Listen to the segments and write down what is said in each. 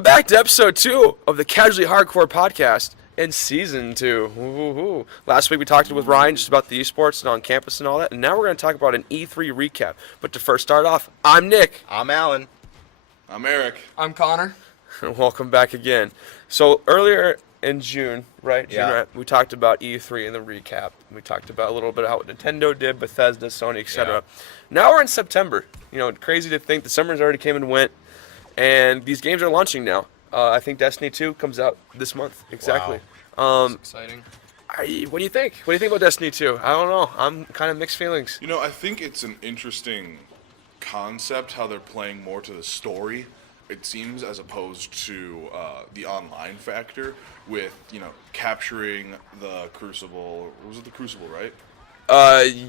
Welcome back to episode 2 of the Casually Hardcore podcast in season 2. Woo-hoo-hoo. Last week we talked with Ryan just about the esports and on campus and all that, and now we're going to talk about an E3 recap. But to first start off, I'm Nick. I'm Alan. I'm Eric. I'm Connor. Welcome back again. So earlier in June, right? Yeah. June, right, we talked about E3 in the recap. We talked about a little bit about what Nintendo did, Bethesda, Sony, etc. Yeah. Now we're in September. You know, crazy to think the summer's already came and went, and these games are launching now. I think Destiny 2 comes out this month. Exactly. That's exciting. What do you think? What do you think about Destiny 2? I don't know. I'm kind of mixed feelings. You know, I think it's an interesting concept how they're playing more to the story, it seems, as opposed to the online factor with, you know, capturing the Crucible. Was it the Crucible, right?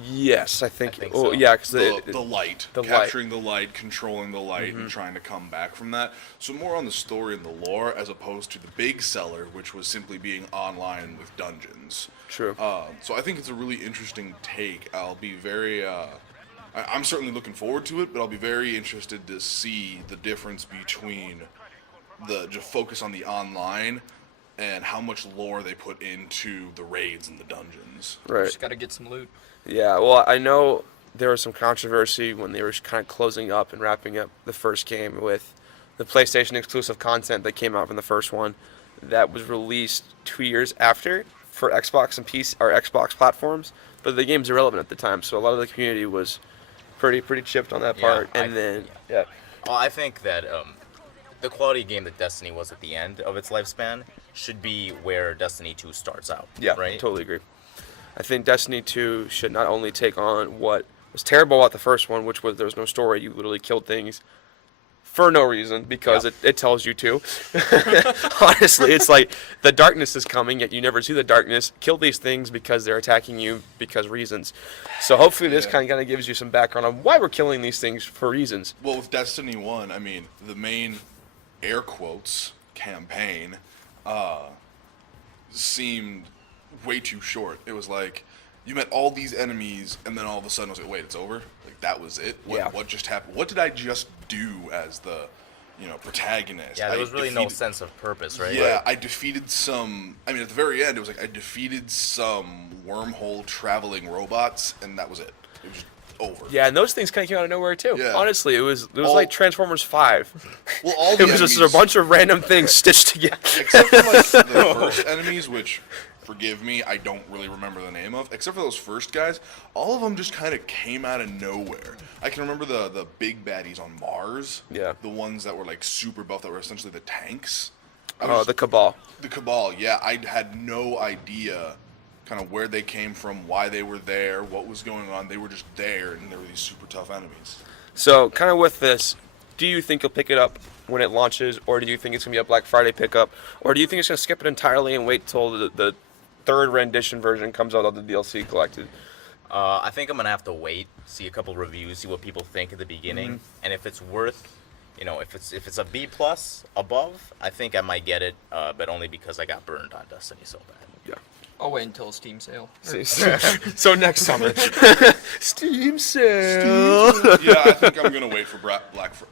Yes, I think so. Yeah, because The light. Capturing the light, controlling the light, and trying to come back from that. So more on the story and the lore as opposed to the big seller, which was simply being online with dungeons. True. So I think it's a really interesting take. I'll be very... I'm certainly looking forward to it, but I'll be very interested to see the difference between the just focus on the online and how much lore they put into the raids and the dungeons. Right. Just gotta get some loot. Yeah, well, I know there was some controversy when they were kind of closing up and wrapping up the first game with the PlayStation exclusive content that came out from the first one that was released 2 years after for Xbox and PC or Xbox platforms, but the game's irrelevant at the time, so a lot of the community was pretty chipped on that part. Well, I think that the quality game that Destiny was at the end of its lifespan should be where Destiny 2 starts out. Yeah, right? Totally agree. I think Destiny 2 should not only take on what was terrible about the first one, which was there was no story, you literally killed things for no reason because it tells you to. Honestly, it's like the darkness is coming, yet you never see the darkness. Kill these things because they're attacking you because reasons. So hopefully this kind of gives you some background on why we're killing these things for reasons. Well, with Destiny 1, I mean, the main air quotes campaign seemed way too short. It was like you met all these enemies and then all of a sudden it was like, wait, it's over? Like that was it? What just happened? What did I just do as the, you know, protagonist? Yeah, there was really no sense of purpose, right? Yeah, I defeated some, I mean, at the very end, it was like I defeated some wormhole traveling robots and that was it. It was just over. Yeah, and those things kind of came out of nowhere too. Yeah. Honestly, it was like Transformers 5. Well, all the it was just a bunch of random things stitched together. Except for like the first enemies, which, forgive me, I don't really remember the name of. Except for those first guys, all of them just kind of came out of nowhere. I can remember the big baddies on Mars. Yeah. The ones that were like super buff, that were essentially the tanks. The Cabal. The Cabal, yeah. I had no idea kind of where they came from, why they were there, what was going on. They were just there, and they were these super tough enemies. So, kind of with this, do you think you'll pick it up when it launches, or do you think it's going to be a Black Friday pickup, or do you think it's going to skip it entirely and wait till the third rendition version comes out of the DLC collected? I think I'm going to have to wait, see a couple reviews, see what people think at the beginning, and if it's worth, you know, if it's a B+ above, I think I might get it, but only because I got burned on Destiny so bad. Yeah. I'll wait until a Steam sale. So next summer. Steam sale. Yeah, I think I'm going to wait for Black Friday.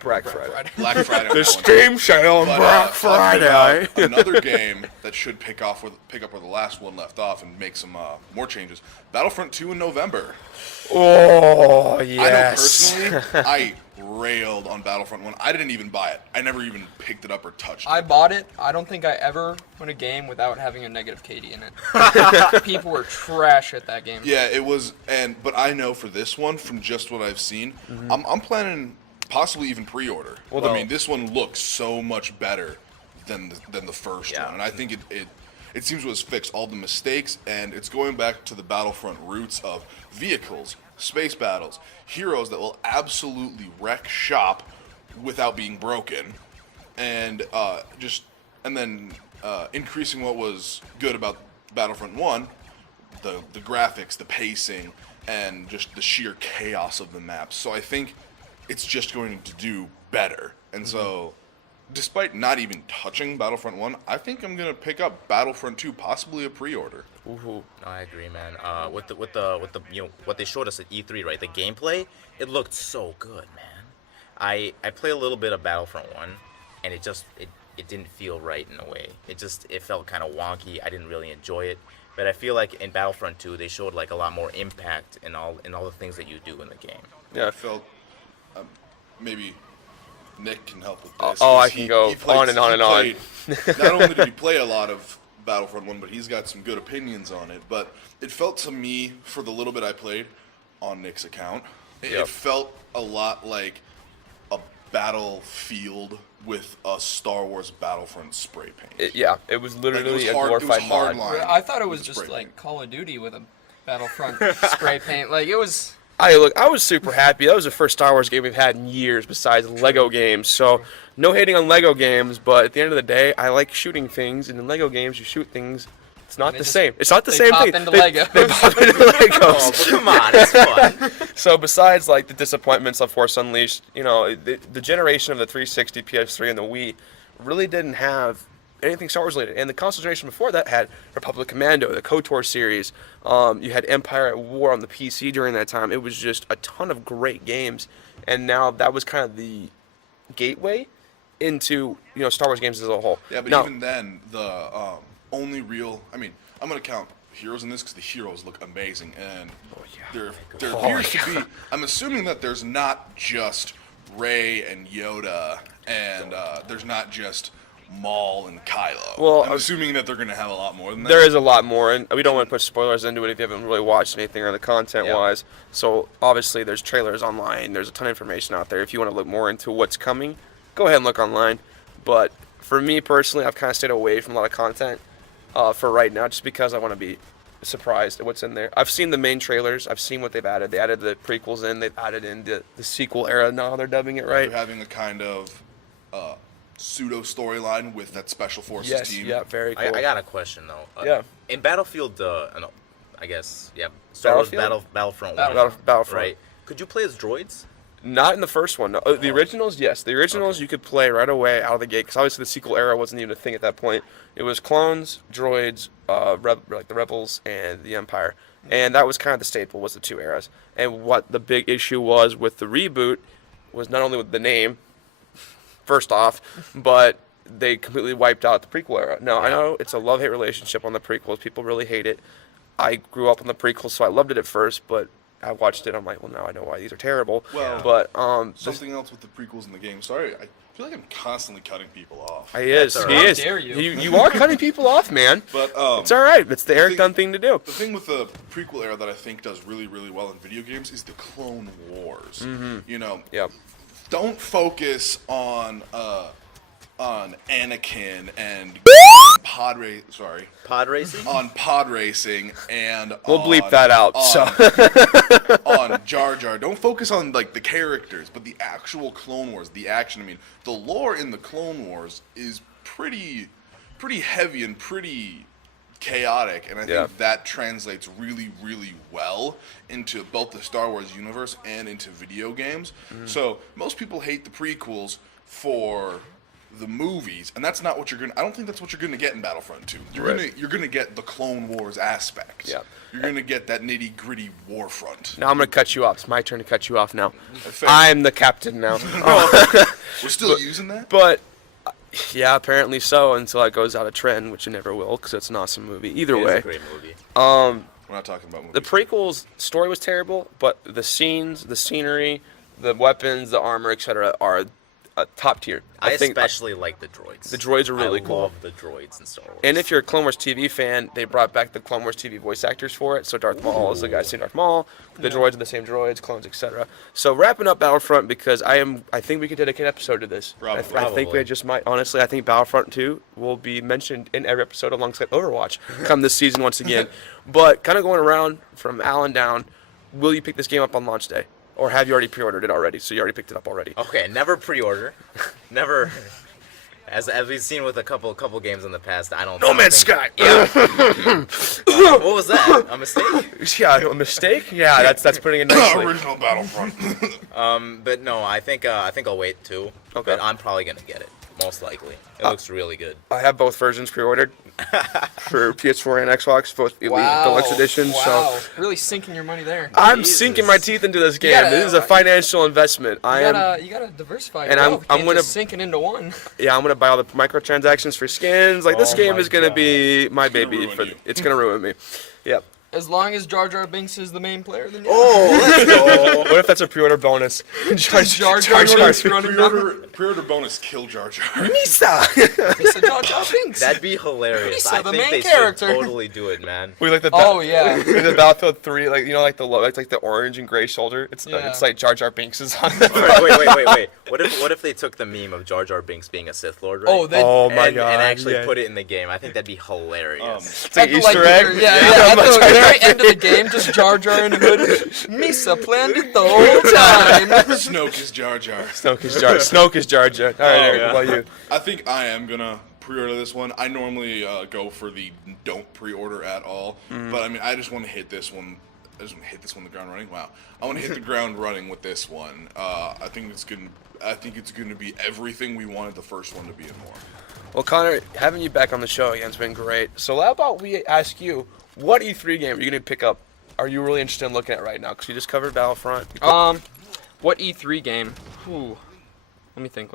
Black Friday. Black Friday. The Steam sale on Black Friday. Another game that should pick up where the last one left off and make some more changes. Battlefront 2 in November. Oh, yes. I know personally, I railed on Battlefront 1. I didn't even buy it. I never even picked it up or touched it. I bought it. I don't think I ever won a game without having a negative KD in it. People were trash at that game. Yeah, it was, but I know for this one, from just what I've seen, I'm planning possibly even pre-order. Well, I mean, this one looks so much better than the first one, and I think it seems to have fixed all the mistakes, and it's going back to the Battlefront roots of vehicles, space battles, heroes that will absolutely wreck shop without being broken, and then increasing what was good about Battlefront 1, the graphics, the pacing, and just the sheer chaos of the maps. So I think it's just going to do better. And so, despite not even touching Battlefront 1, I think I'm going to pick up Battlefront 2, possibly a pre-order. Ooh. No, I agree, man. With the you know what they showed us at E3, right? The gameplay, it looked so good, man. I play a little bit of Battlefront 1, and it didn't feel right in a way. It felt kind of wonky. I didn't really enjoy it. But I feel like in Battlefront 2, they showed like a lot more impact in all the things that you do in the game. Yeah. I felt maybe Nick can help with this. I can go on and on and on. Not only did he play a lot of Battlefront 1, but he's got some good opinions on it. But it felt to me, for the little bit I played on Nick's account, it felt a lot like a battlefield with a Star Wars Battlefront spray paint. It was literally a hard- glorified hard mod. line. I thought it was with the just spray like paint. Call of Duty with a Battlefront spray paint. Like, it was. I was super happy. That was the first Star Wars game we've had in years besides Lego games. So no hating on Lego games, but at the end of the day, I like shooting things, and in Lego games, you shoot things. It's not the same. It's not the same thing. Into They Legos. pop into Legos. Oh, but come on, it's fun. So besides like the disappointments of Force Unleashed, the generation of the 360, PS3, and the Wii really didn't have anything Star Wars related. And the console generation before that had Republic Commando, the KOTOR series. You had Empire at War on the PC during that time. It was just a ton of great games. And now that was kind of the gateway into Star Wars games as a whole. Yeah, but now, even then, the only real... I mean, I'm going to count heroes in this because the heroes look amazing. And there appears to be... I'm assuming that there's not just Rey and Yoda, and there's not just Maul and Kylo. Well, I'm assuming that they're going to have a lot more than that. there is a lot more, and we don't want to put spoilers into it if you haven't really watched anything or the content-wise. So obviously, there's trailers online. There's a ton of information out there. If you want to look more into what's coming, go ahead and look online. But for me personally, I've kind of stayed away from a lot of content for right now, just because I want to be surprised at what's in there. I've seen the main trailers. I've seen what they've added. They added the prequels in. They've added in the sequel era. Now they're dubbing it right. They're having a kind of pseudo storyline with that Special Forces Yes. team. Yeah. Very cool. I got a question though. Yeah. In Battlefield, I guess, yeah, Star Wars Battlefront 1, Battlefront. right? Could you play as droids? Not in the first one. No. The originals, yes. The originals you could play right away out of the gate, because obviously the sequel era wasn't even a thing at that point. It was clones, droids, like the Rebels, and the Empire. And that was kind of the staple, was the two eras. And what the big issue was with the reboot was not only with the name, first off, but they completely wiped out the prequel era. Now, I know it's a love-hate relationship on the prequels. People really hate it. I grew up on the prequels, so I loved it at first, but I watched it. I'm like, well, now I know why these are terrible. Well, but something else with the prequels in the game. Sorry, I feel like I'm constantly cutting people off. He is. That's all He right. is. How dare you. You are cutting people off, man. But It's all right. It's the Eric Dunn thing to do. The thing with the prequel era that I think does really, really well in video games is the Clone Wars. Yep. Don't focus on Anakin and pod racing and We'll bleep that out. on Jar Jar. Don't focus on like the characters, but the actual Clone Wars, the action. I mean, the lore in the Clone Wars is pretty heavy and pretty chaotic, and I think that translates really, really well into both the Star Wars universe and into video games. So most people hate the prequels for the movies, and that's not what you're gonna. I don't think that's what you're gonna get in Battlefront 2. You're gonna get the Clone Wars aspect. Yeah. You're gonna get that nitty gritty war front. Now I'm going to cut you off. It's my turn to cut you off now. Fair. I'm the captain now. We're still using that. But, yeah, apparently so, until it goes out of trend, which it never will, because it's an awesome movie. Either It is way. a great movie. We're not talking about movies. The prequels story was terrible, but the scenes, the scenery, the weapons, the armor, etc., are top tier. I think especially like the droids. the droids are really I cool. love the droids in Star Wars. And if you're a Clone Wars TV fan, they brought back the Clone Wars TV voice actors for it. So Darth Maul is the guy saying Darth Maul. The droids are the same droids, clones, etc. So wrapping up Battlefront, because I think we could dedicate an episode to this. I think we Probably. just might. Honestly, I think Battlefront 2 will be mentioned in every episode alongside Overwatch come this season once again. But kind of going around from Alan down, will you pick this game up on launch day? Or have you already pre-ordered it already? So you already picked it up already. Okay, never pre-order. Never. As we've seen with a couple games in the past, I don't. No Man's Sky. Yeah. What was that? A mistake? Yeah, a mistake. Yeah, that's putting it nicely. Original Battlefront. But no, I think I'll wait too. Okay. But I'm probably gonna get it. most likely. It looks really good. I have both versions pre-ordered for PS4 and Xbox, both Elite Deluxe Edition. Wow. So Really sinking your money there. I'm Jesus. sinking my teeth into this game. gotta- This is a financial investment. You gotta diversify. And I'm gonna- just sinking into one. Yeah, I'm gonna buy all the microtransactions for skins. Like this Oh game my is gonna God. be my gonna baby. ruin you. It's gonna ruin me. Yep. As long as Jar Jar Binks is the main player, then yeah. Oh, let's go. What if that's a pre-order bonus? Jar Jar Binks running down. Pre-order bonus, kill Jar Jar. Misa. It's a Jar Jar Binks. That'd be hilarious. Lisa, I the think main they character. should totally do it, man. We like the Oh yeah. like the Battlefield 3, like like the it's like the orange and gray shoulder. It's Yeah. it's like Jar Jar Binks is on it. Wait. What if they took the meme of Jar Jar Binks being a Sith Lord, right? Oh, they. Oh my and, god! and actually yeah. put it in the game. I think that'd be hilarious. It's like At the, Easter the- egg. Yeah. At the very end of the game, just Jar Jar in the hood. Misa planned it the whole time. Snoke is Jar Jar. Snoke is Jar Jar. All right, Eric, what about you? I think I am gonna pre-order this one. I normally go for the don't pre-order at all, but I mean, I just want to hit this one. I just want to hit this one the ground running. Wow, I want to hit the ground running with this one. I think it's gonna be everything we wanted the first one to be and more. Well, Connor, having you back on the show again has been great. So how about we ask you, what E3 game are you gonna pick up? Are you really interested in looking at right now? Because you just covered Battlefront. What E3 game? Ooh. Let me think.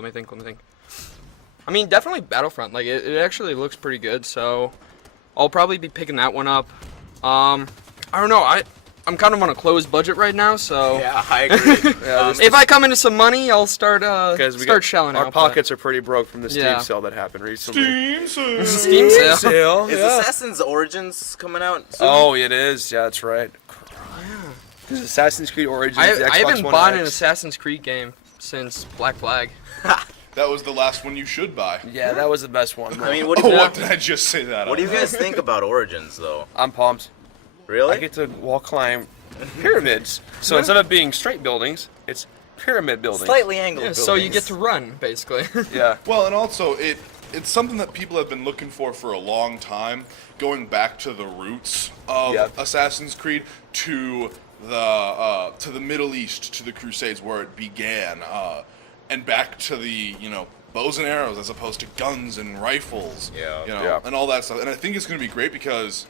I mean, definitely Battlefront. Like, it actually looks pretty good, so I'll probably be picking that one up. I don't know. I'm kind of on a closed budget right now, so Yeah, I agree. if I come into some money, I'll start shelling our out. pockets are pretty broke from the Steam Yeah. sale that happened recently. Steam sale. Sale, Is yeah. Assassin's Origins coming out soon? Oh, it is. Yeah, that's right. Because Assassin's Creed Origins, the Xbox I haven't One bought an X. Assassin's Creed game since Black Flag. That was the last one you should buy. Yeah, that was the best one. I mean, what do Oh, you, what did I just say that? what do you out loud? guys think about Origins, though? I'm pumped. Really? I get to wall climb pyramids. So instead of being straight buildings, it's pyramid buildings. Slightly angled Yeah, buildings. so you get to run, basically. Yeah. Well, and also it's something that people have been looking for a long time, going back to the roots of Yep. Assassin's Creed to the Middle East, to the Crusades where it began, and back to the bows and arrows as opposed to guns and rifles, Yeah. Yeah. and all that stuff. And I think it's going to be great because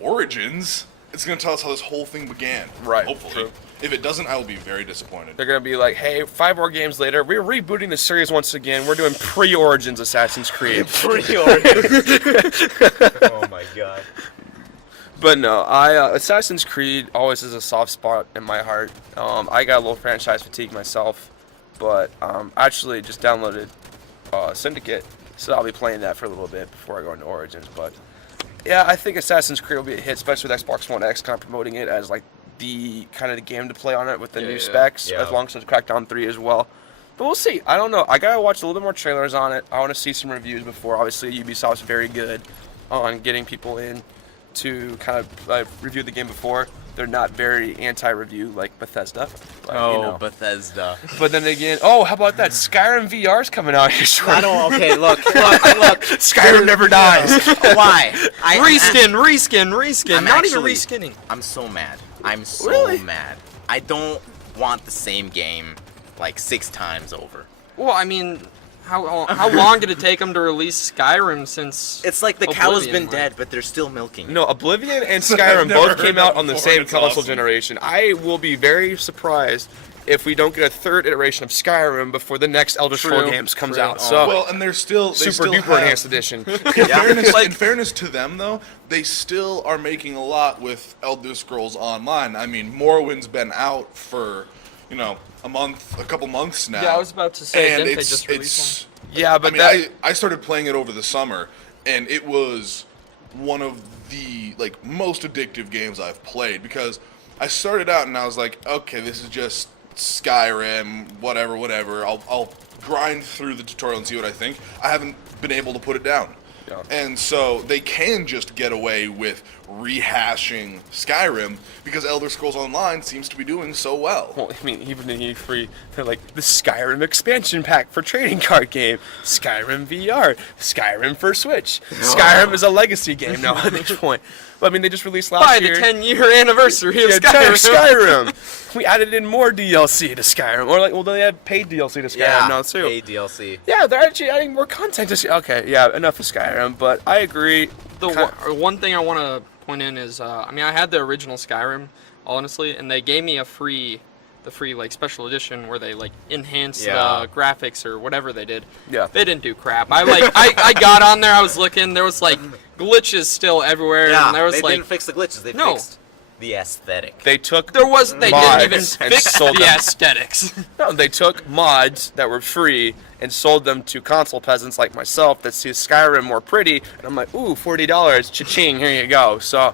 Origins, it's going to tell us how this whole thing began. Right, Hopefully. true. If it doesn't, I will be very disappointed. They're going to be like, hey, 5 more games later, we're rebooting the series once again. We're doing pre-Origins Assassin's Creed. Oh my god. But no, Assassin's Creed always is a soft spot in my heart. I got a little franchise fatigue myself, but I actually just downloaded Syndicate, so I'll be playing that for a little bit before I go into Origins. But yeah, I think Assassin's Creed will be a hit, especially with Xbox One X kind of promoting it as like the kind of the game to play on it with the new specs, Yeah. as long as it's Crackdown 3 as well. But we'll see. I don't know. I gotta watch a little bit more trailers on it. I want to see some reviews before. Obviously, Ubisoft's very good on getting people in to kind of review the game before. They're not very anti-review like Bethesda. But, Oh, you know. Bethesda. But then again, how about that? Skyrim VR's coming out here shortly. I don't. Okay, look. Skyrim never dies. Why? reskin. I'm Not actually- even reskinning. I'm so mad. I'm so Really? mad. I don't want the same game like 6 times over. Well, I mean, how long did it take them to release Skyrim since? It's like the cow's Oblivion, been like- dead, but they're still milking. No, Oblivion and I've Skyrim never both heard came that out on the before, same it's console awesome. generation. I will be very surprised if we don't get a third iteration of Skyrim before the next Elder Scrolls True, games comes true. out. So Well, and they super still duper have, enhanced edition. In fairness to them, though, they still are making a lot with Elder Scrolls Online. I mean, Morrowind's been out for, a couple months now. Yeah, I was about to say, and didn't they it's, just release Yeah, I but mean, I started playing it over the summer, and it was one of the most addictive games I've played because I started out and I was like, okay, this is just Skyrim, whatever. I'll grind through the tutorial and see what I think. I haven't been able to put it down. Yeah. And so they can just get away with rehashing Skyrim because Elder Scrolls Online seems to be doing so well. Well, I mean, even in E3, they're like, the Skyrim expansion pack for trading card game, Skyrim VR, Skyrim for Switch. Skyrim is a legacy game now at this point. But I mean, they just released last By year. the 10-year anniversary of Yeah, Skyrim. Skyrim. We added in more DLC to Skyrim. Or like, well, they had paid DLC to Skyrim now too. paid DLC. Yeah, they're actually adding more content to Skyrim. Okay, yeah, enough of Skyrim, but I agree. One thing I want to point in is, I mean, I had the original Skyrim, honestly, and they gave me the free like special edition where they like enhanced the graphics or whatever they did. Yeah. They didn't do crap. I got on there, I was looking, there was like glitches still everywhere, Yeah, and there was they like didn't fix the glitches. They No. fixed the aesthetic. They took they mods didn't even and fix sold the them. aesthetics. No, they took mods that were free and sold them to console peasants like myself that see Skyrim more pretty, and I'm like, ooh, $40, cha-ching, here you go. So,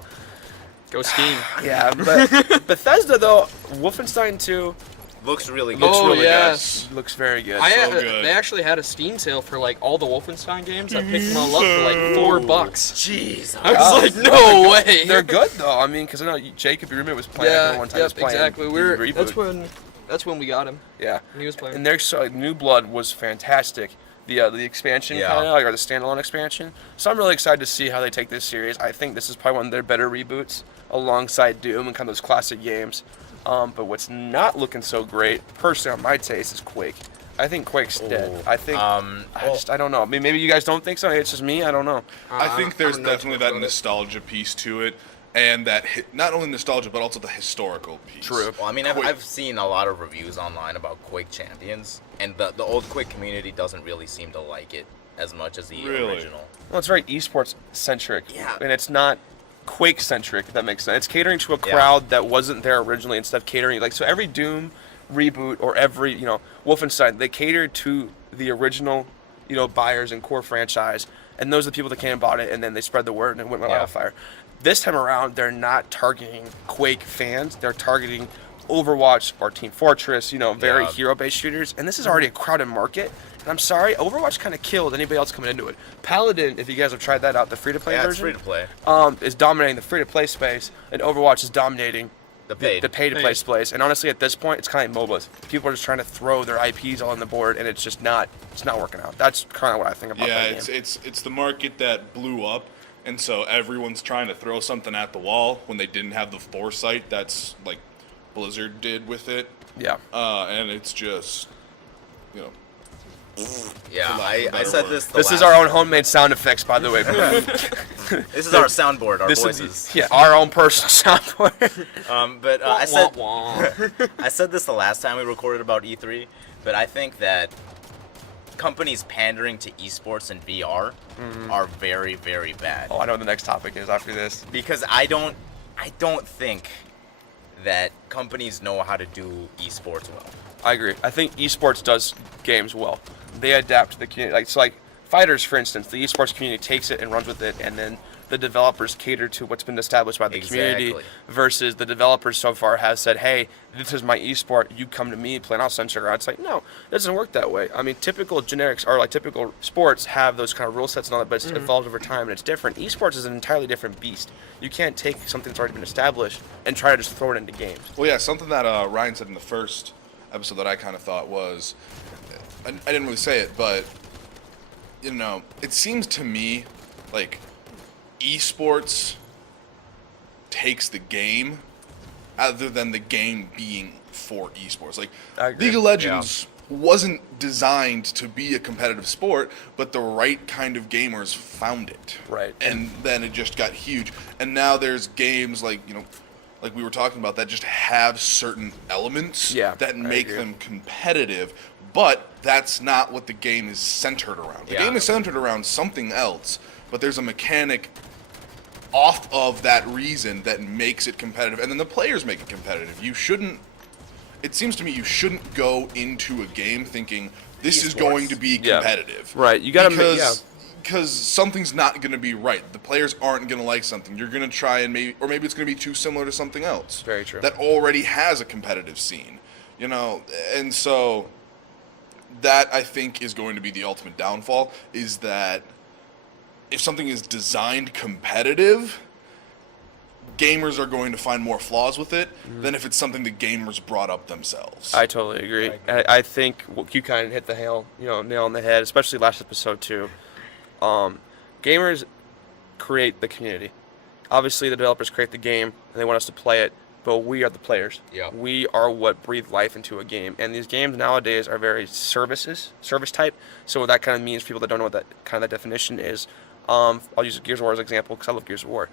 Go Steam. yeah, but Bethesda though, Wolfenstein 2 Looks really good. looks Oh, really yes. good. Looks very good. good. They actually had a Steam sale for like all the Wolfenstein games. I picked them all up for like $4. Jeez. I was like, no way. They're good though. I mean, because I know Jacob, your roommate was playing. I remember one time he was playing. exactly. the reboot. That's when we got him. Yeah. When he was playing. And their New Blood was fantastic. The expansion Yeah. kind of like, or the standalone expansion. So I'm really excited to see how they take this series. I think this is probably one of their better reboots alongside Doom and kind of those classic games. But what's not looking so great, personally on my taste, is Quake. I think Quake's dead. I think I don't know. I mean, maybe you guys don't think so. It's just me. I don't know. I think there's don't know definitely too much that about it. nostalgia piece to it, and that not only nostalgia but also the historical piece. True. Well, I mean, Quake. I've seen a lot of reviews online about Quake Champions, and the old Quake community doesn't really seem to like it as much as the Really? original. Well, it's very esports centric. Yeah. And it's not Quake centric, if that makes sense. It's catering to a Yeah. crowd that wasn't there originally instead of catering. Like, so every Doom reboot or every, Wolfenstein, they cater to the original, buyers and core franchise. And those are the people that came and bought it, and then they spread the word and it went wildfire. This time around, they're not targeting Quake fans. They're targeting Overwatch or Team Fortress, very Yeah. hero-based shooters. And this is already a crowded market. And I'm sorry, Overwatch kind of killed anybody else coming into it. Paladin, if you guys have tried that out, the free-to-play Yeah, it's version, free to play. is dominating the free-to-play space, and Overwatch is dominating The paid. the pay-to-play Paid. space. And honestly, at this point, it's kind of like MOBAs. People are just trying to throw their IPs all on the board, and it's just not working out. That's kind of what I think about Yeah, that game. it's the market that blew up, and so everyone's trying to throw something at the wall when they didn't have the foresight that's like Blizzard did with it. Yeah. And it's just, Yeah, for lack of a I better said word. this. This is our own homemade sound effects, by the way. This is our soundboard, our This voices. is our own personal soundboard. But I said Wah, wah. I said this the last time we recorded about E3, but I think that companies pandering to esports and VR are very, very bad. Oh, I know what the next topic is after this. Because I don't think that companies know how to do esports well. I agree. I think esports does games well. They adapt to the community. Like fighters, for instance, the esports community takes it and runs with it, and then the developers cater to what's been established by the community. Exactly. Versus the developers so far have said, "Hey, this is my esport. You come to me, play, and I'll censor it." It's like, no, it doesn't work that way. I mean, typical generics or like typical sports have those kind of rule sets and all that, but it's evolved over time and it's different. Esports is an entirely different beast. You can't take something that's already been established and try to just throw it into games. Well, yeah, something that Ryan said in the first episode that I kind of thought was, I didn't really say it, but, it seems to me like esports takes the game other than the game being for esports. Like, I agree. League of Legends wasn't designed to be a competitive sport, but the right kind of gamers found it. Right. And then it just got huge. And now there's games like, like we were talking about, that just have certain elements that I make agree. them competitive, but that's not what the game is centered around. The game is centered around something else, but there's a mechanic off of that reason that makes it competitive, and then the players make it competitive. It seems to me you shouldn't go into a game thinking this is Esports. going to be Yeah. competitive. Right. You gotta make- because something's not going to be right. The players aren't going to like something. You're going to try and maybe it's going to be too similar to something else. Very true. That already has a competitive scene, and so that I think is going to be the ultimate downfall, is that if something is designed competitive, gamers are going to find more flaws with it than if it's something the gamers brought up themselves. I totally agree. I think you kind of hit the nail on the head, especially last episode too. Gamers create the community. Obviously, the developers create the game and they want us to play it, but we are the players. Yeah. We are what breathe life into a game, and these games nowadays are very service type. So what that kind of means, people that don't know what that definition is, I'll use Gears of War as an example because I love Gears of War.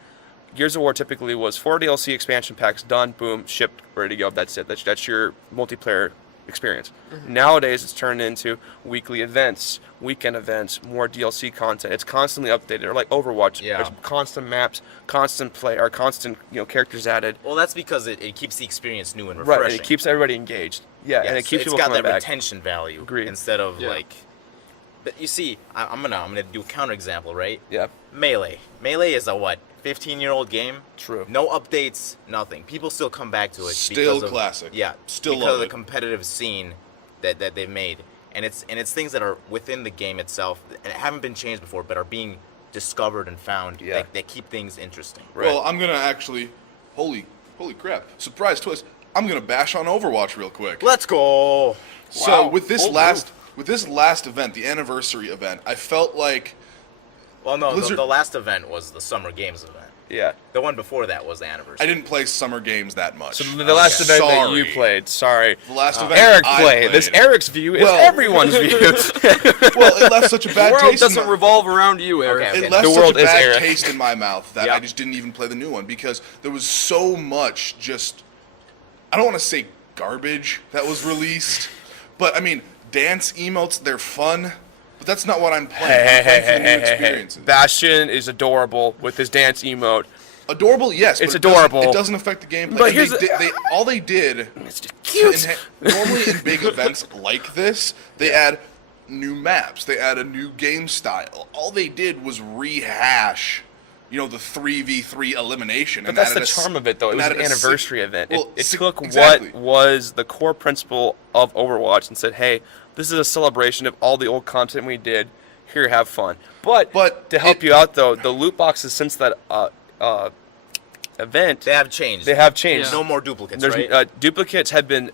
Gears of War typically was 4 DLC expansion packs, done, boom, shipped, ready to go. That's it. That's your multiplayer experience. Nowadays, it's turned into weekly events, weekend events, more DLC content. It's constantly updated. Or like Overwatch, there's constant maps, constant play, or constant characters added. Well, that's because it keeps the experience new and refreshing. Right, and it keeps everybody engaged. Yeah, and it keeps people coming back. It's got that retention value. Agreed. Instead of like. But you see, I'm gonna do a counterexample, right? Yeah. Melee is a what? 15-year-old game. True. No updates, nothing. People still come back to it. Still because of, classic. Yeah. Still because love of the it. competitive scene that they've made, and it's things that are within the game itself and haven't been changed before, but are being discovered and found. Yeah. That keep things interesting. Right. Well, I'm gonna actually, holy crap, surprise twist. I'm gonna bash on Overwatch real quick. Let's go. So Wow. with this Bold last event, the anniversary event, I felt like Well, no, Blizzard- the last event was the Summer Games event. Yeah. The one before that was the anniversary. I didn't play Summer Games that much. So the last event that you Sorry. played, sorry. The last event Eric I played. This Eric's view is Well- everyone's view. Well, it left such a The bad world taste. doesn't in my, revolve around you, Eric. Okay. it left The such world a is bad Eric. taste in my mouth that Yep. I just didn't even play the new one because there was so much just, I don't want to say garbage that was released, but I mean, dance emotes, they're fun, but that's not what I'm playing. I'm playing for the new experiences. Bastion is adorable with his dance emote. Adorable, yes. It's but it doesn't- adorable. It doesn't affect the gameplay. But And here's all they did. It's just to cute. normally in big events like this, they add new maps. They add a new game style. All they did was rehash, the 3v3 elimination. But that's the charm of it, though. It was an anniversary event. Well, It took exactly. what was the core principle of Overwatch and said, hey, this is a celebration of all the old content we did. Here, have fun. But to help you out, though, the loot boxes since that event, They have changed. they have changed. No more duplicates, There's right? duplicates have been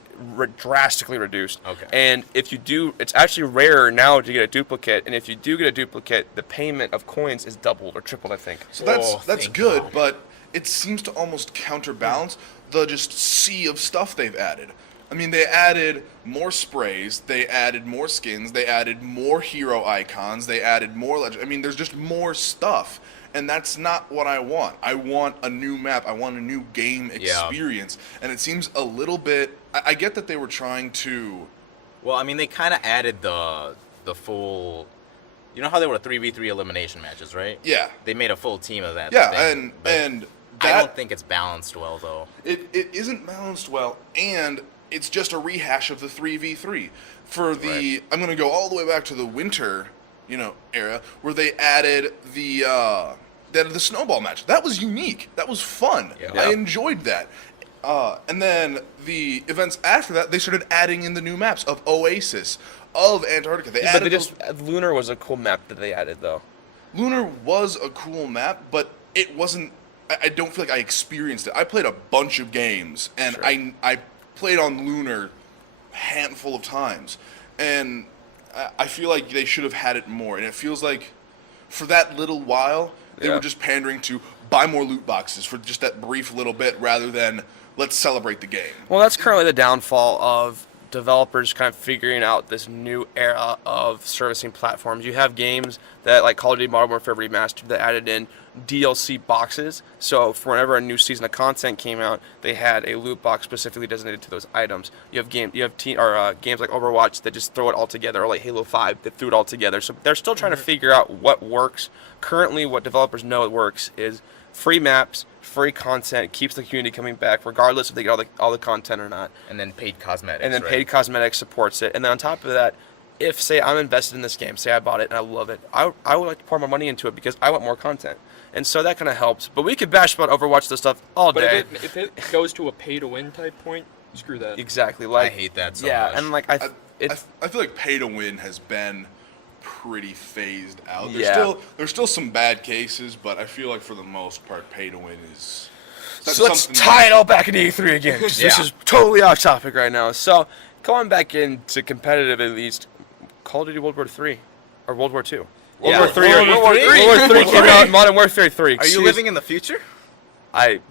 drastically reduced. Okay. And if you do, it's actually rarer now to get a duplicate. And if you do get a duplicate, the payment of coins is doubled or tripled, I think. So that's thank good, God. but it seems to almost counterbalance the just sea of stuff they've added. I mean, they added more sprays, they added more skins, they added more hero icons, they added more I mean, there's just more stuff. And that's not what I want. I want a new map. I want a new game experience. And it seems a little bit... I get that they were trying to... Well, I mean, they kind of added the full... You know how there were 3v3 elimination matches, right? Yeah. They made a full team of that. Yeah, thing, but and I that... don't think it's balanced well, though. It isn't balanced well, and it's just a rehash of the 3v3. For the... Right. I'm going to go all the way back to the winter, era, where they added the snowball match. That was unique. That was fun. Yeah. I enjoyed that. And then the events after that, they started adding in the new maps of Oasis, of Antarctica. They But added they just Lunar was a cool map that they added, though. Lunar was a cool map, but it wasn't... I don't feel like I experienced it. I played a bunch of games, and Sure. I played on Lunar a handful of times, and I feel like they should have had it more. And it feels like for that little while, they Yeah. were just pandering to buy more loot boxes for just that brief little bit rather than let's celebrate the game. Well, that's currently the downfall of developers kind of figuring out this new era of servicing platforms. You have games that, like Call of Duty Modern Warfare Remastered, that added in DLC boxes. So for whenever a new season of content came out, they had a loot box specifically designated to those items. You have games like Overwatch that just throw it all together, or like Halo 5 that threw it all together. So they're still trying to figure out what works. Currently, what developers know it works is free maps, free content, keeps the community coming back, regardless if they get all the content or not. And then paid cosmetics, And then right? paid cosmetics supports it. And then on top of that, if, say, I'm invested in this game, say I bought it and I love it, I would like to pour more money into it because I want more content. And so that kind of helps. But we could bash about Overwatch this stuff all But day. if it goes to a pay-to-win type point, screw that. Exactly. I Like, hate that so yeah, much. and like I feel like pay to win has been pretty phased out. Yeah. There's still some bad cases, but I feel like for the most part, pay to win is that's So let's something tie it all back into E3 again, 'cause this Yeah. is totally off topic right now. So, going back into competitive at least, Call of Duty World War 3 or World War 2. World Yeah. War 3 World War World III? War 3 came out, Modern Warfare 3. Are you excuse- living in the future?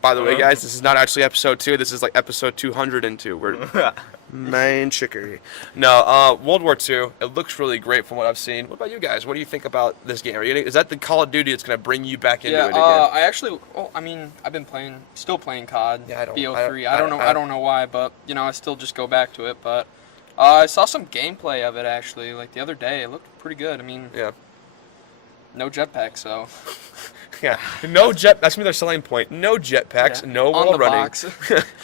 By the way, guys, this is not actually episode 2. This is like episode 202. We're main chicory. No, World War 2. It looks really great from what I've seen. What about you guys? What do you think about this game? Is that the Call of Duty that's going to bring you back into Yeah, it again? I actually, I mean, I've been still playing COD, Yeah, I don't- BO3. I- I don't know why, but I still just go back to it. But I saw some gameplay of it actually, like the other day. It looked pretty good. I mean, Yeah. no jetpack, so Yeah. That's gonna be their selling point. No jetpacks, yeah. no on wall the running. box.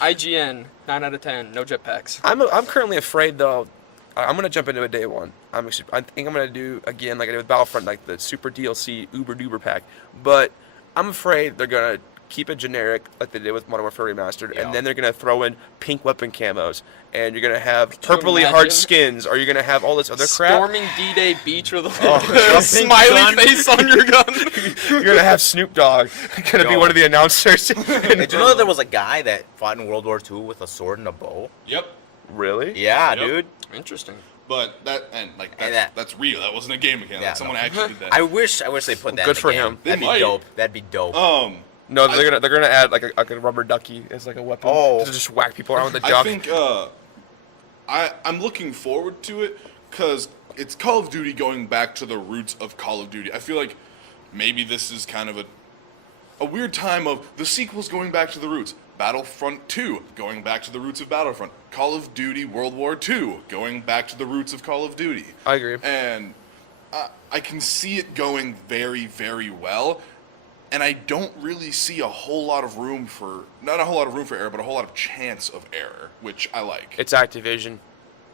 IGN 9 out of 10. No jetpacks. I'm currently afraid though. I'm gonna jump into a day one. I think I'm gonna do again like I did with Battlefront, like the super DLC Uber Duber pack. But I'm afraid they're gonna keep it generic like they did with Modern Warfare Remastered, Yeah. and then they're gonna throw in pink weapon camos, and you're gonna have you purpley imagine? hard skins, or you're gonna have all this other crap. Storming D-Day Beach with a pink smiley gun. face on your gun. You're gonna have Snoop Dogg gonna be Yo. one of the announcers. Did you know that there was a guy that fought in World War II with a sword and a bow? Yep. Really? Yeah, Yep. dude. Interesting. But that's that- that's real. That wasn't a game mechanic. Yeah, Like, someone no. actually did that. I wish they put that. Good in the for game. him. They That'd be might. dope. That'd be dope. No, they're gonna add like a rubber ducky as like a weapon Oh. to just whack people around with a I duck. think I'm looking forward to it because it's Call of Duty going back to the roots of Call of Duty. I feel like maybe this is kind of a weird time of the sequels going back to the roots. Battlefront 2 going back to the roots of Battlefront. Call of Duty World War 2 going back to the roots of Call of Duty. I agree. And I can see it going very, very well. And I don't really see a whole lot of room for, not a whole lot of room for error, but a whole lot of chance of error, which I like. It's Activision.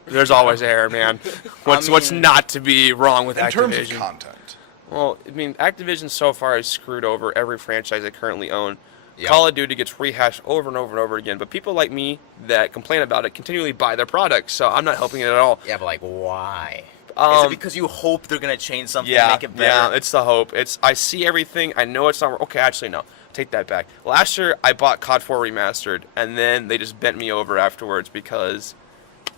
There's always error, man. What's not to be wrong with In terms of Activision? content. Well, I mean, Activision so far has screwed over every franchise they currently own. Yeah. Call of Duty gets rehashed over and over and over again, but people like me that complain about it continually buy their products, so I'm not helping it at all. Yeah, but like, why? Is it because you hope they're gonna change something to make it better? Yeah, it's the hope. I see everything. I know it's not. Okay, actually, no. Take that back. Last year, I bought COD 4 Remastered, and then they just bent me over afterwards because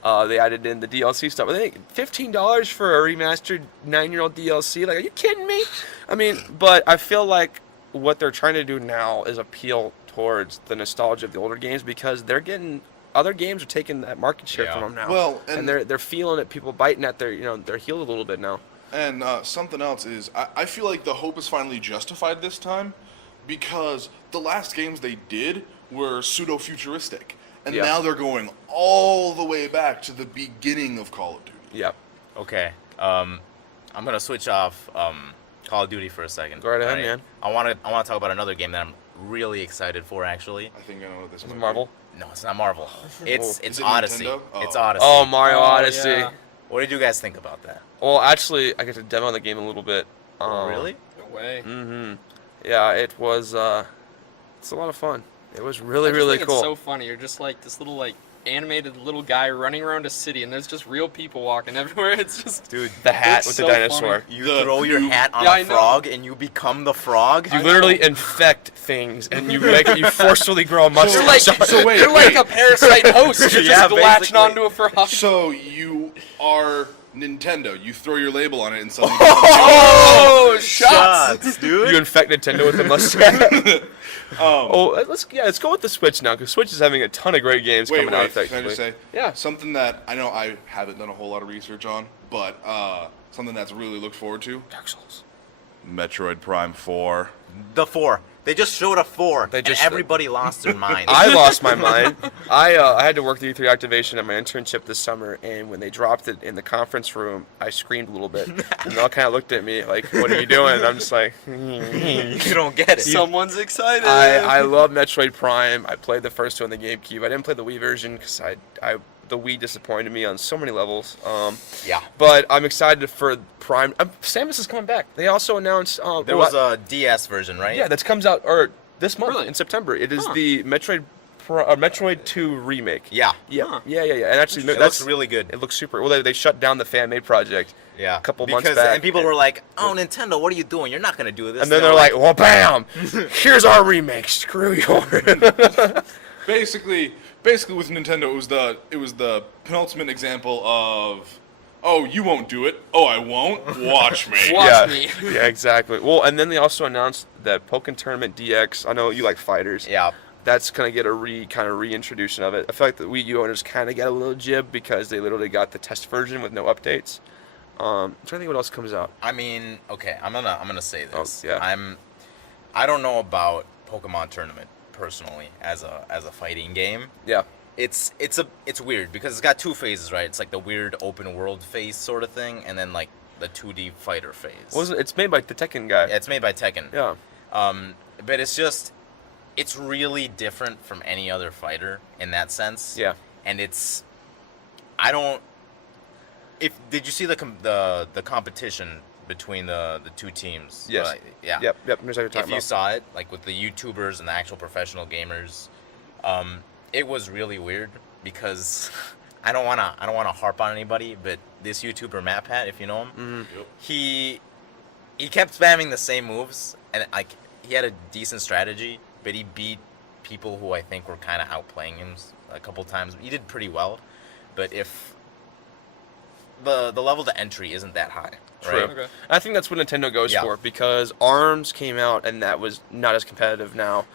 they added in the DLC stuff. I think $15 for a remastered 9-year-old DLC. Like, are you kidding me? I mean, but I feel like what they're trying to do now is appeal towards the nostalgia of the older games because they're getting. Other games are taking that market share Yeah. from them now. Well, and and- they're feeling it. People biting at their their heel a little bit now. And something else is, I feel like the hope is finally justified this time because the last games they did were pseudo-futuristic. And Yeah. now they're going all the way back to the beginning of Call of Duty. Yep. Okay. I'm gonna switch off Call of Duty for a second. Go right ahead, man. I wanna talk about another game that I'm really excited for. Actually, I think I know what this Is might it be. Marvel? no, it's not Marvel. It's Is it Odyssey. Nintendo? Oh. It's Odyssey. Oh, Mario Oh, Odyssey. yeah. What did you guys think about that? Well, actually, I get to demo the game a little bit. Really? No way. Mm-hmm. Yeah, it was. It's a lot of fun. It was really, I just really think cool. It's so funny. You're just like this little animated little guy running around a city, and there's just real people walking everywhere. It's just Dude, the hat it's with so the dinosaur. you The- throw your hat on Yeah, a I know. frog and you become the frog. You I literally know. infect things, and you forcefully grow a mustache. you're like So wait, you're like a parasite host. You're Yeah, just latching basically. onto a frog. So you are Nintendo. You throw your label on it and suddenly Oh, shots! dude. you infect Nintendo with the mustache. Let's go with the Switch now, because Switch is having a ton of great games Wait, coming out. can I Effectively. just say? Yeah. Something that I know I haven't done a whole lot of research on, but something that's really looked forward to. Dark Souls. Metroid Prime 4. The 4. They just showed a 4, They and just- everybody lost their mind. I lost my mind. I had to work the E3 activation at my internship this summer, and when they dropped it in the conference room, I screamed a little bit. And they all kind of looked at me like, "What are you doing?" And I'm just like, You don't get it. Someone's excited. I love Metroid Prime. I played the first two on the GameCube. I didn't play the Wii version because the Wii disappointed me on so many levels. Yeah. But I'm excited for Prime. Samus is coming back. They also announced There was a DS version, right? that comes out this month Really? in September. It is Huh. the Metroid Metroid 2 remake. Yeah. Yeah, Huh. yeah. And actually, It looks really good. It looks super. Well, they shut down the fan-made project. Yeah. A couple months Because back. and people were like, "Oh, Nintendo, what are you doing? You're not gonna do this." And then they're like, well, bam! Here's our remake. Screw yours. Basically with Nintendo, it was the penultimate example of, oh, you won't do it. Oh, I won't. Watch me. Watch me. Yeah, exactly. Well, and then they also announced that Pokken Tournament DX. I know you like fighters. Yeah. That's gonna get a reintroduction of it. I feel like the Wii U owners kind of got a little jib because they literally got the test version with no updates. I'm trying to think what else comes out. I mean, okay, I'm gonna say this. Oh, yeah. I don't know about Pokemon Tournament personally as a fighting game. Yeah. It's weird because it's got two phases, right? It's like the weird open world phase sort of thing, and then like the 2D fighter phase. It's made by the Tekken guy. Yeah, it's made by Tekken. Yeah. But it's really different from any other fighter in that sense. Yeah. And did you see the competition between the two teams? Yes. Yeah. Yep. Here's what you're talking If you about. saw it, like with the YouTubers and the actual professional gamers, it was really weird because I don't wanna harp on anybody, but this YouTuber MatPat, if you know him, he kept spamming the same moves, and like he had a decent strategy, but he beat people who I think were kind of outplaying him a couple times. He did pretty well, but if the level to entry isn't that high, True. right? Okay. I think that's what Nintendo goes Yeah. for because ARMS came out and that was not as competitive now.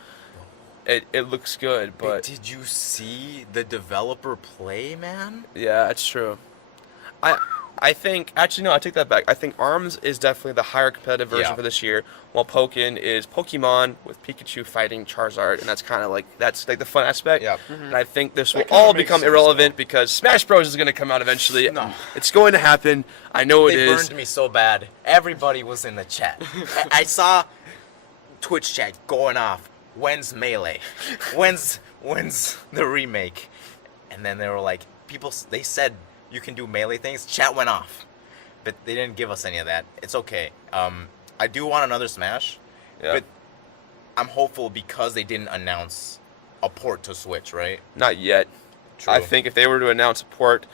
It looks good, but did you see the developer play, man? yeah, that's true. I think actually no, I take that back. I think ARMS is definitely the higher competitive version Yeah. for this year, while Pokken is Pokemon with Pikachu fighting Charizard, and that's the fun aspect. Yeah. And I think this will That kinda all makes become sense, irrelevant because Smash Bros is going to come out eventually. No. It's going to happen. I know it They is. burned me so bad. Everybody was in the chat. I saw Twitch chat going off. When's Melee? When's the remake? And then they were like, they said you can do Melee things. Chat went off, but they didn't give us any of that. It's okay. I do want another Smash, Yeah. but I'm hopeful because they didn't announce a port to Switch, right? Not yet. True. I think if they were to announce a port,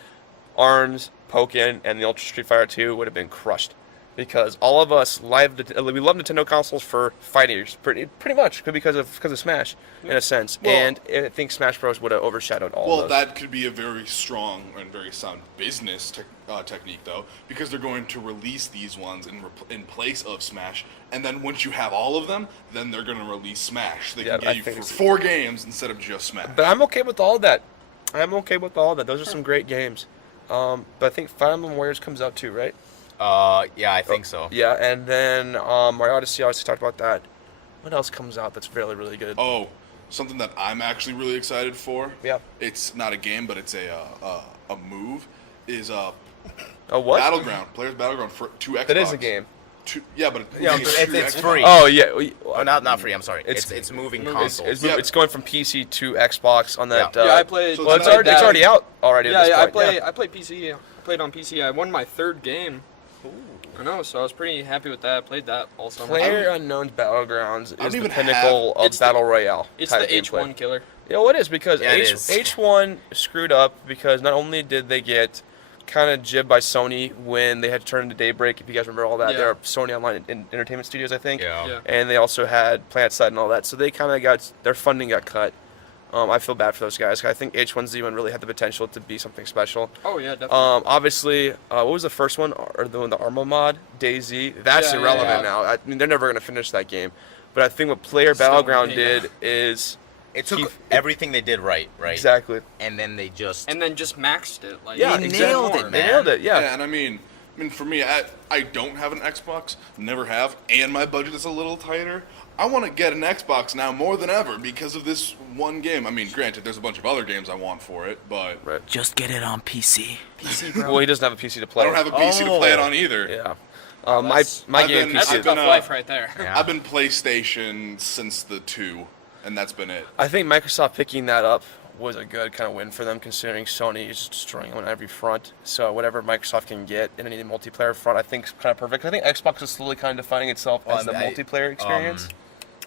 ARMS, Pokken, and the Ultra Street Fighter 2 would have been crushed. Because all of us we love Nintendo consoles for fighters, pretty much because of Smash, in a sense. Well- And I think Smash Bros would have overshadowed all Well, of those. that could be a very strong and very sound business technique, though, because they're going to release these ones in place of Smash, and then once you have all of them, then they're going to release Smash. They Yeah, can I get you think for it's- 4 games instead of just Smash. But I'm okay with all of that. Those are some great games. But I think Fire Emblem Warriors comes out too, right? Yeah, I think so. Yeah, and then Mario Odyssey, I already talked about that. What else comes out that's really, really good? Oh, something that I'm actually really excited for. Yeah. It's not a game, but it's a move. Is what? Battleground, Players Battleground for 2 Xbox. That is a game. Yeah, but Yeah, it's, but it's Xbox. free. Oh, yeah. Oh, not free. I'm sorry. It's moving consoles. Yeah. It's going from PC to Xbox on that. Yeah. Yeah, I played. So Well, it's it's already out already. Yeah, at this yeah, point. I played PC. I played on PC. I won my 3rd game. I know, so I was pretty happy with that. I played that all summer. Player Unknown's Battlegrounds don't is the even pinnacle have- of battle royale. It's type the gameplay. H1 killer. Yeah, well, it is because Yeah, it is. H1 screwed up because not only did they get kind of jibbed by Sony when they had to turn into Daybreak, if you guys remember all that. Yeah. They're Sony Online Entertainment Studios, I think. Yeah. And they also had PlanetSide and all that, so they kind of their funding got cut. I feel bad for those guys. I think H1Z1 really had the potential to be something special. Oh yeah, definitely. Obviously, what was the first one? Or the Armo mod? DayZ. That's Yeah, irrelevant yeah. now. I mean, they're never going to finish that game. But I think what Player Still, Battleground yeah. did is It took Keith- everything they did right? exactly. And then they just and then just maxed it. Like Yeah, They exactly. nailed it, They man. nailed it. Yeah. Yeah, and I mean for me, I don't have an Xbox, never have, and my budget is a little tighter. I want to get an Xbox now more than ever because of this one game. I mean, granted, there's a bunch of other games I want for it, but Right. just get it on PC. Well, he doesn't have a PC to play. I don't have a PC to play it on either. Yeah. My that's- my I've game been- that's PC. I've tough been, life right there. Yeah. I've been PlayStation since the 2, and that's been it. I think Microsoft picking that up was a good kind of win for them, considering Sony is destroying them on every front. So whatever Microsoft can get in any multiplayer front, I think is kind of perfect. I think Xbox is slowly kind of defining itself as the multiplayer experience.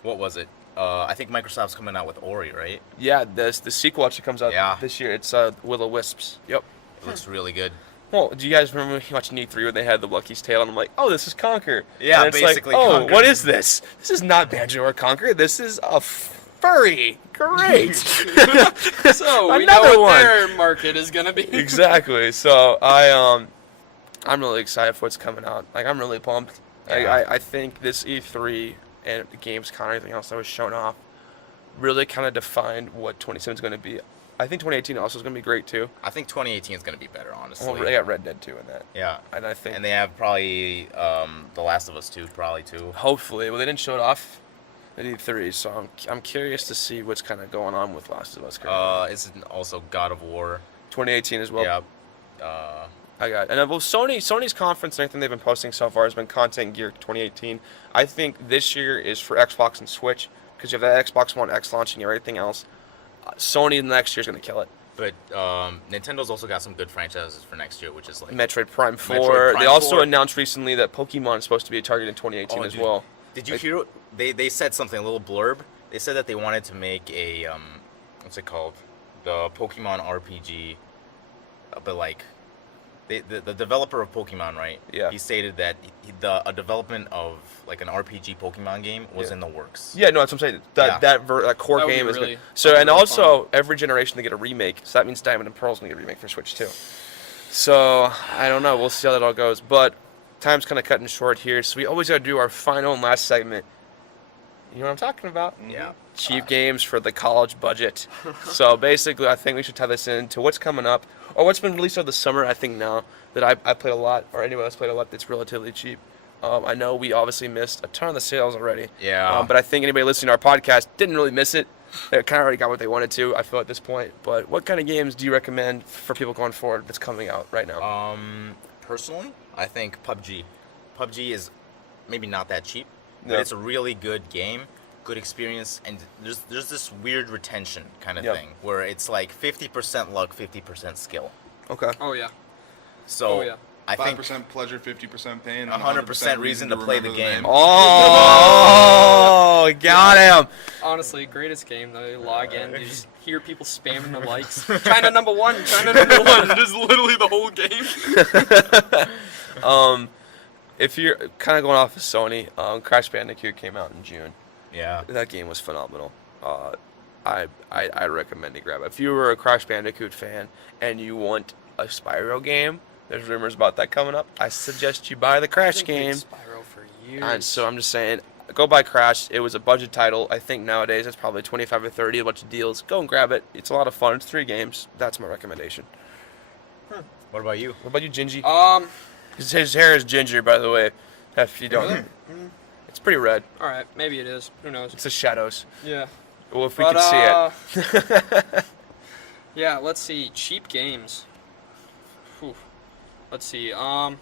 What was it? I think Microsoft's coming out with Ori, right? Yeah, the sequel actually comes out Yeah. this year. It's Will-O-Wisps. Yep. It looks really good. Well, do you guys remember watching E3 when they had the Lucky's Tale? And I'm like, oh, this is Conquer. Yeah, and it's basically like, oh, Conquer. what is this? This is not Banjo or Conquer. This is a furry. Great. So we Another know what one. their market is gonna be. Exactly. So I'm really excited for what's coming out. Like, I'm really pumped. Yeah. I think this E3 and the Gamescom and everything else that was shown off really kind of defined what 2017 is going to be. I think 2018 also is going to be great too. I think 2018 is going to be better, honestly. Well, they got Red Dead 2 in that. Yeah. And I think And they have probably The Last of Us 2, probably too. hopefully, well, they didn't show it off at E3, so I'm curious to see what's kind of going on with Last of Us. Isn't also God of War. 2018 as well. Yeah. I got it. And well, Sony's conference and everything they've been posting so far has been Content Gear 2018. I think this year is for Xbox and Switch because you have that Xbox One X launching and everything else. Sony next year is going to kill it. But Nintendo's also got some good franchises for next year, which is like Metroid Prime 4. Metroid Prime They also 4. announced recently that Pokemon is supposed to be a target in 2018 Oh, as dude. well. Did you Like- hear? They said something, a little blurb. They said that they wanted to make a what's it called? The Pokemon RPG, but like, the developer of Pokemon, right? Yeah. He stated that a development of like an RPG Pokemon game was Yeah. in the works. Yeah, no, that's what I'm saying. That Yeah. that core That would be game is really- good. So, that'd be and really also every generation they get a remake. So that means Diamond and Pearl's gonna get a remake for Switch too. So I don't know. We'll see how that all goes. But time's kind of cutting short here, so we always gotta do our final and last segment. You know what I'm talking about? Yeah. Cheap games for the college budget. So basically, I think we should tie this into what's coming up or what's been released over the summer. I think now that I played a lot, or anyone else played a lot, that's relatively cheap. I know we obviously missed a ton of the sales already. Yeah. But I think anybody listening to our podcast didn't really miss it. They kind of already got what they wanted to, I feel, at this point. But what kind of games do you recommend for people going forward that's coming out right now? Personally, I think PUBG. PUBG is maybe not that cheap, but Yeah. it's a really good game, good experience, and there's this weird retention kind of Yep. thing where it's like 50% luck, 50% skill. Okay. Oh yeah. So Oh, yeah. I think 5% pleasure, 50% pain, 100% reason to play the remember game. name. Oh, got him. Honestly, greatest game though. You log in, you just hear people spamming the likes. China number one, China number one. Just literally the whole game. If you're kind of going off of Sony, Crash Bandicoot came out in June. Yeah. That game was phenomenal. I recommend to grab it. If you were a Crash Bandicoot fan and you want a Spyro game, there's rumors about that coming up. I suggest you buy the Crash game. Spyro for years. And so I'm just saying, go buy Crash. It was a budget title. I think nowadays it's probably 25 or 30, a bunch of deals. Go and grab it. It's a lot of fun. It's 3 games. That's my recommendation. What about you? What about you, Gingy? All His hair is ginger, by the way. If you don't, it's pretty red. right, maybe it is. Who knows? It's the shadows. Yeah. Well, if we could see it. Yeah, let's see. Cheap games. Whew. Let's see. I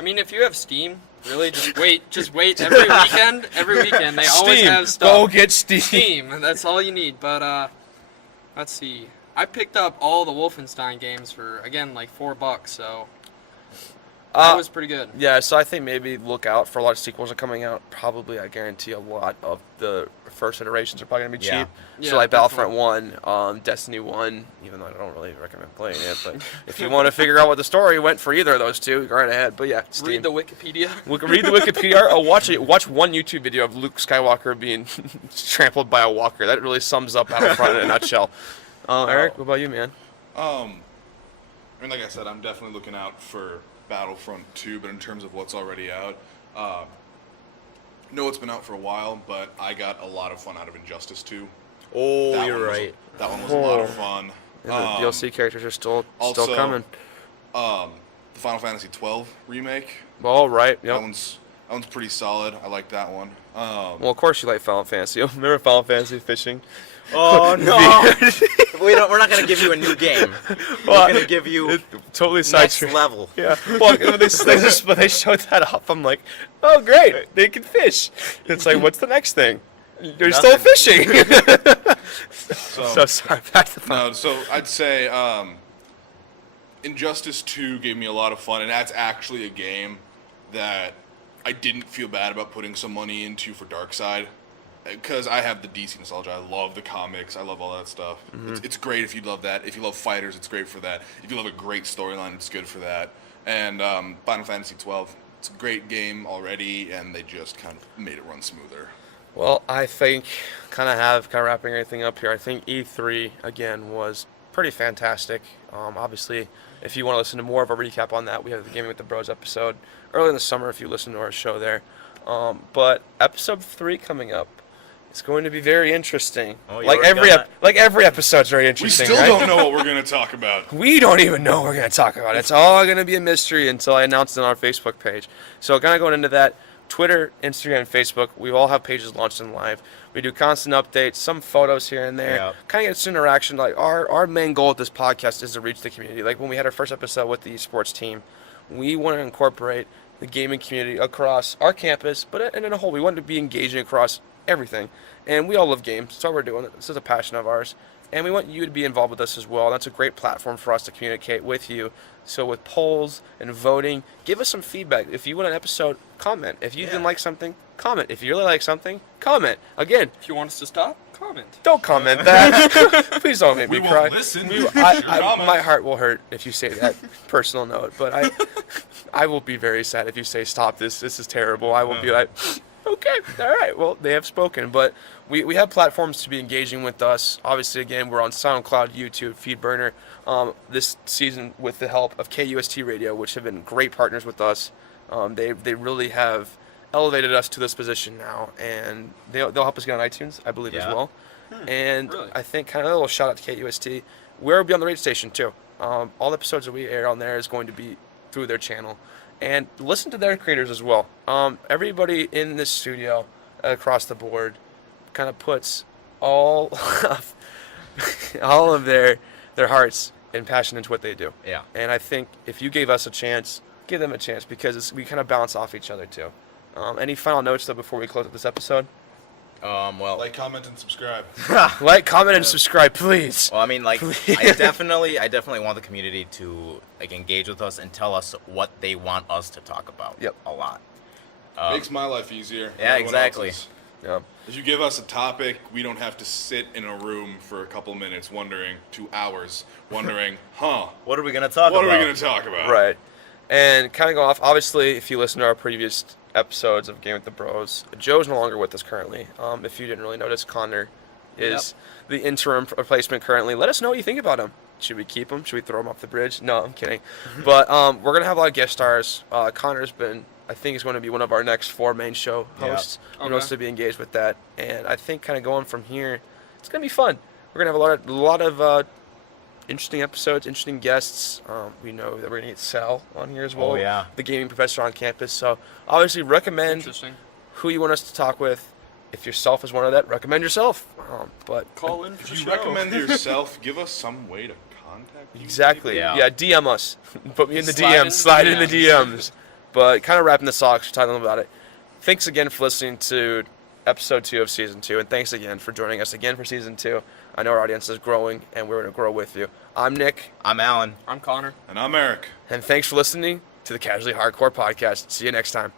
mean, if you have Steam, really, just wait. Just wait. Every weekend, they always Steam. have stuff. Go get Steam. Steam. That's all you need. But let's see. I picked up all the Wolfenstein games for again like $4, so that was pretty good. Yeah, so I think maybe look out for a lot of sequels are coming out. Probably, I guarantee a lot of the first iterations are probably gonna be Yeah. cheap. Yeah, So like Battlefront definitely. 1, Destiny 1, even though I don't really recommend playing it, but if you want to figure out what the story went for either of those two, go right ahead. But yeah, Steam. Read the Wikipedia. Read the Wikipedia or watch one YouTube video of Luke Skywalker being trampled by a walker. That really sums up Battlefront in a nutshell. Eric, what about you, man? I mean, like I said, I'm definitely looking out for Battlefront 2, but in terms of what's already out, know it's been out for a while, but I got a lot of fun out of Injustice 2. Oh, That you're one was- right. That one was a lot of fun. And the DLC characters are still also, coming. The Final Fantasy 12 remake. All right. That Yep. one's pretty solid. I like that one. Well, of course you like Final Fantasy. Remember Final Fantasy Fishing? Oh no! We're not gonna give you a new game. Well, We're gonna give you Totally next sidetracked. level. Yeah. Well, when they showed that up, I'm like, oh great, they can fish. It's like, what's the next thing? They're still Nothing. fishing. So, So sorry. Back to Final. no, so I'd say Injustice 2 gave me a lot of fun, and that's actually a game that I didn't feel bad about putting some money into for Darkside. because I have the DC nostalgia. I love the comics. I love all that stuff. It's great if you love that. If you love fighters, it's great for that. If you love a great storyline, it's good for that. And Final Fantasy 12, it's a great game already, and they just kind of made it run smoother. Well, I think kind of wrapping everything up here. I think E3 again was pretty fantastic. Obviously, if you want to listen to more of a recap on that, we have the Gaming with the Bros episode early in the summer if you listen to our show there. But episode 3 coming up. It's going to be very interesting. Oh, you like every episode's very We interesting. still right? don't know what we're going to talk about. We don't even know what we're going to talk about. It's all going to be a mystery until I announce it on our Facebook page. So kind of going into that, Twitter, Instagram, Facebook, we all have pages launched and live. We do constant updates, some photos here and there. Yep. Kind of get some interaction. Like our main goal with this podcast is to reach the community. Like when we had our first episode with the esports team, we want to incorporate the gaming community across our campus, but in a whole, we want to be engaging across everything. And we all love games. That's all we're doing. This is a passion of ours. And we want you to be involved with us as well. That's a great platform for us to communicate with you. So with polls and voting, give us some feedback. If you want an episode, comment. If you didn't like something, comment. If you really like something, comment. Again, If you want us to stop, comment. don't comment that. Please don't make me We cry. won't listen. My heart will hurt if you say that. Personal note, but I will be very sad if you say stop this. This is terrible. I will be like, okay, all right. Well, they have spoken, but we have platforms to be engaging with us. Obviously, again, we're on SoundCloud, YouTube, FeedBurner. This season, with the help of KUST Radio, which have been great partners with us, they really have elevated us to this position now, and they'll help us get on iTunes, I believe, as Yeah. well. And really? I think kind of a little shout out to KUST. We'll be on the radio station too. All the episodes that we air on there is going to be through their channel. And listen to their creators as well. Everybody in this studio across the board kind of puts all of their hearts and passion into what they do. Yeah. And I think if you gave us a chance, give them a chance, because we kind of balance off each other too. Any final notes though before we close up this episode? Well, Like, comment, and subscribe. Like, comment, and subscribe, please. Well, I mean, like, I definitely want the community to like engage with us and tell us what they want us to talk about. Yep. A lot. Makes my life easier. than Yeah, everyone exactly. else's. Yeah. If you give us a topic, we don't have to sit in a room for a couple minutes wondering, 2 hours, wondering, What are we gonna talk what about? are we going to talk about? Right. And kind of go off, obviously, if you listen to our previous episodes of Game with the Bros, Joe's no longer with us currently. If you didn't really notice, Connor is the interim replacement currently. Let us know what you think about him. Should we keep him? Should we throw him off the bridge? No, I'm kidding. But we're going to have a lot of guest stars. Connor's been, I think, is going to be one of our next 4 main show hosts. Yeah. We want us to be engaged with that. And I think kind of going from here, it's going to be fun. We're going to have a lot of interesting episodes, interesting guests. We know that we're going to get Sal on here as well. Oh, yeah. The gaming professor on campus. So obviously recommend Interesting. who you want us to talk with. If yourself is one of that, recommend yourself. But Call in for If the you show. recommend yourself, give us some way to contact you. exactly. Yeah. Yeah, DM us. Put me in the Slide DMs. into Slide the in the DMs. But kind of wrapping this off, talking about it. Thanks again for listening to episode 2 of season 2. And thanks again for joining us again for season 2. I know our audience is growing, and we're going to grow with you. I'm Nick. I'm Alan. I'm Connor. And I'm Eric. And thanks for listening to the Casually Hardcore Podcast. See you next time.